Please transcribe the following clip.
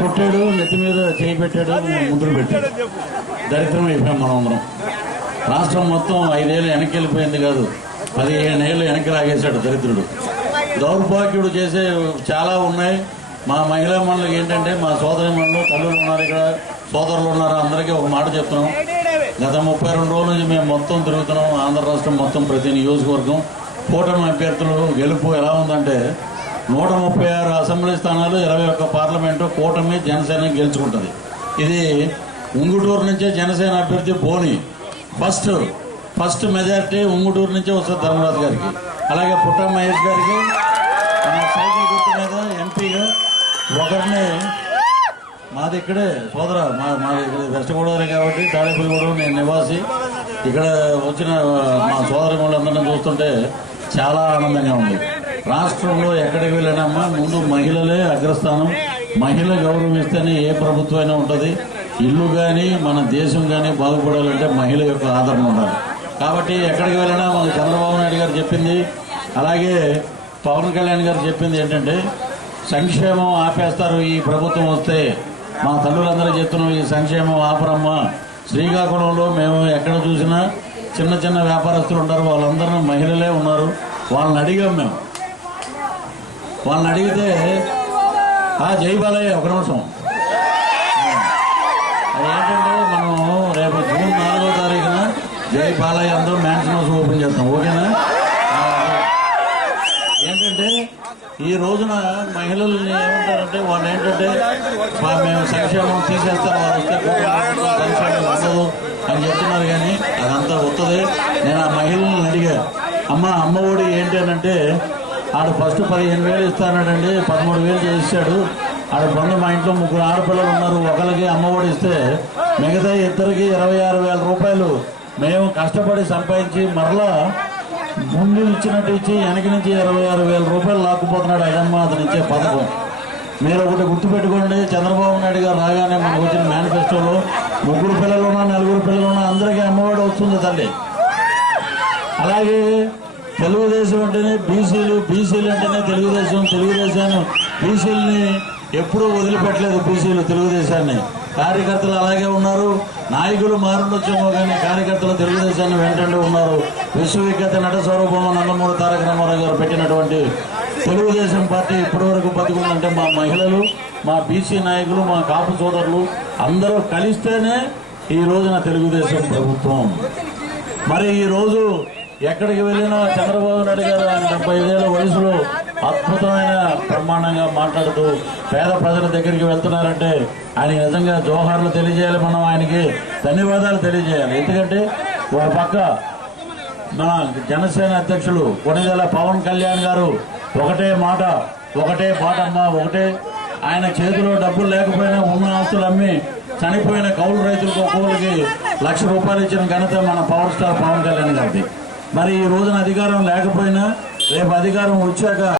కొట్టాడు నెత్తి మీద చేయి పెట్టాడు ముద్దులు పెట్టాడు. దరిద్రం అయిపోయాం మనం అందరం రాష్ట్రం మొత్తం ఐదేళ్ళు వెనక్కి వెళ్ళిపోయింది కాదు. పదిహేను ఏళ్ళు వెనక్కి లాగేశాడు దరిద్రుడు. దౌర్భాగ్యుడు చేసే చాలా ఉన్నాయి. మా మహిళా మండలికి ఏంటంటే మా సోదరి మండలు తల్లులు ఉన్నారు ఇక్కడ. సోదరులు ఉన్నారు అందరికీ ఒక మాట చెప్తున్నాం. గత ముప్పై రెండు రోజుల నుంచి మేము మొత్తం తిరుగుతున్నాం. ఆంధ్ర రాష్ట్రం మొత్తం ప్రతి నియోజకవర్గం. కూటమి అభ్యర్థులు గెలుపు ఎలా ఉందంటే నూట ముప్పై ఆరు అసెంబ్లీ స్థానాలు ఇరవై ఒక్క పార్లమెంటు కూటమి జనసేన గెలుచుకుంటుంది. ఇది ఉంగుటూరు నుంచే జనసేన అభ్యర్థి బోని. ఫస్ట్ ఫస్ట్ మెజారిటీ ఉంగుటూరు నుంచే వస్తుంది ధర్మరాజు గారికి. అలాగే పుట్ట మహేష్ గారికి మన సైకిల్ గుర్తు మీద ఎంపీగా ఒకరిని మాది ఇక్కడే సోదర మా మా ఇక్కడ వెస్ట్ గోదావరి కాబట్టి తాడేపల్లిగూడెం నేను నివాసి. ఇక్కడ వచ్చిన మా సోదరి వాళ్ళందరినీ చూస్తుంటే చాలా ఆనందంగా ఉంది. రాష్ట్రంలో ఎక్కడికి వెళ్ళినామా ముందు మహిళలే అగ్రస్థానం. మహిళ గౌరవం ఇస్తేనే ఏ ప్రభుత్వం అయినా ఉంటుంది. ఇల్లు కానీ మన దేశం కానీ బాగుపడాలంటే మహిళ యొక్క ఆదరణ ఉండాలి. కాబట్టి ఎక్కడికి వెళ్ళినా మన చంద్రబాబు నాయుడు గారు చెప్పింది. అలాగే పవన్ కళ్యాణ్ గారు చెప్పింది ఏంటంటే సంక్షేమం ఆపేస్తారు ఈ ప్రభుత్వం వస్తే. మా తల్లులందరూ చెప్తున్నాం ఈ సంక్షేమం ఆపరమ్మా. శ్రీకాకుళంలో మేము ఎక్కడ చూసినా చిన్న చిన్న వ్యాపారస్తులు ఉంటారు. వాళ్ళందరూ మహిళలే ఉన్నారు. వాళ్ళని అడిగాం మేము. వాళ్ళని అడిగితే జై బాలయ్య ఒక నిమిషం. అదేంటంటే మనం రేపు జూన్ నాలుగో తారీఖున జై బాలయ్య అందరూ మ్యాన్షన్ హౌస్ ఓపెన్ చేస్తాం. ఓకేనా? ఏంటంటే ఈ రోజున మహిళల్ని ఏమంటారంటే వాళ్ళు ఏంటంటే మేము సంక్షేమం తీసేస్తారు వాళ్ళు వస్తే సంక్షేమం ఉండదు అని చెప్తున్నారు కానీ అదంతా వస్తుంది నేను ఆ మహిళలను అడిగా అమ్మ అమ్మ ఒడి ఏంటి అని అంటే ఆడు ఫస్ట్ పదిహేను వేలు ఇస్తానండి పదమూడు వేలు చేసాడు ఆడ బంధు మా ఇంట్లో ముగ్గురు ఆడపిల్లలు ఉన్నారు ఒకరికి అమ్మ ఒడి ఇస్తే మిగతా ఇద్దరికి ఇరవై ఆరు వేల రూపాయలు. మేము కష్టపడి సంపాదించి మరలా ముందు ఇచ్చినట్టు ఇచ్చి వెనక నుంచి ఇరవై ఆరు వేల రూపాయలు లాక్కుపోతున్నాడు అయ్యమ్మ అతను ఇచ్చే పథకం. మీరు ఒకటి గుర్తుపెట్టుకోండి చంద్రబాబు నాయుడు గారు రాగానే మనకు వచ్చిన మేనిఫెస్టోలో ముగ్గురు పిల్లలు ఉన్నా నలుగురు పిల్లలు ఉన్నా అందరికీ అమ్మఒడి వస్తుంది తల్లి. అలాగే తెలుగుదేశం అంటేనే బీసీలు బీసీలు అంటేనే తెలుగుదేశం తెలుగుదేశాన్ని బీసీలని ఎప్పుడూ వదిలిపెట్టలేదు బీసీలు తెలుగుదేశాన్ని. కార్యకర్తలు అలాగే ఉన్నారు నాయకులు మారుండొచ్చేమో కానీ కార్యకర్తలు తెలుగుదేశాన్ని వెంటనే ఉన్నారు. విశ్వవిఖ్యాత నట స్వరూపం నందమూరి తారక రామారావు గారు పెట్టినటువంటి తెలుగుదేశం పార్టీ ఇప్పటివరకు బతుకుందంటే మా మహిళలు మా బీసీ నాయకులు మా కాపు సోదరులు అందరూ కలిస్తేనే ఈ రోజున తెలుగుదేశం ప్రభుత్వం. మరి ఈరోజు ఎక్కడికి వెళ్ళినా చంద్రబాబు నాయుడు గారు ఆయన డెబ్బై ఐదేళ్ళ వయసులో అద్భుతమైన ప్రమాణంగా మాట్లాడుతూ పేద ప్రజల దగ్గరికి వెళ్తున్నారంటే ఆయన నిజంగా జోహార్లు తెలియజేయాలి మనం ఆయనకి ధన్యవాదాలు తెలియజేయాలి. ఎందుకంటే ఒక పక్క మన జనసేన అధ్యక్షులు కొనిదెల పవన్ కళ్యాణ్ గారు ఒకటే మాట ఒకటే పాటమ్మ ఒకటే ఆయన చేతిలో డబ్బులు లేకపోయినా ఉన్న ఆస్తులు అమ్మి చనిపోయిన కౌలు రైతులకు ఒక్కొక్కరికి లక్ష రూపాయలు ఇచ్చిన ఘనత మన పవర్ స్టార్ పవన్ కళ్యాణ్ గారిది. మరి ఈ రోజున అధికారం లేకపోయినా రేపు అధికారం వచ్చాక